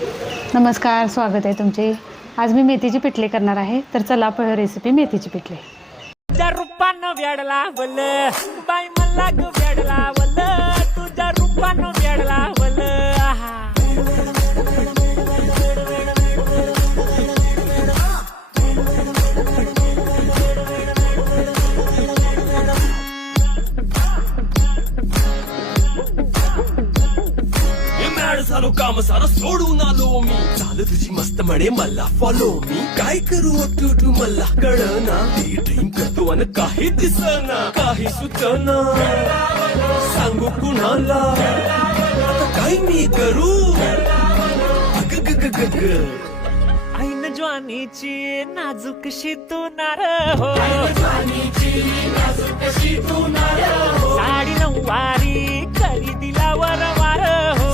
नमस्कार, स्वागत आहे तुमचे. आज मी मेथीची पिठले करणार आहे. तर चला रेसिपी मेथीची पिठले. तुझ्या रूपानं वेड लावल बाई मला ग वेड लावल तुझ्या रूपानं वेड लावल झालो काम सारा सोडून आलो मी. चाल तुझी मस्त म्हणे मला फॉलो मी. काय करू तू मला कळना. ती ड्रीम करतो आणि काही दिसना काही सुचना. सांगू कुणाला आता काय मी करू. ऐन ज्वानीची नाजूक शितूनार हो. साडी नऊवारी करी दिला वरवार हो.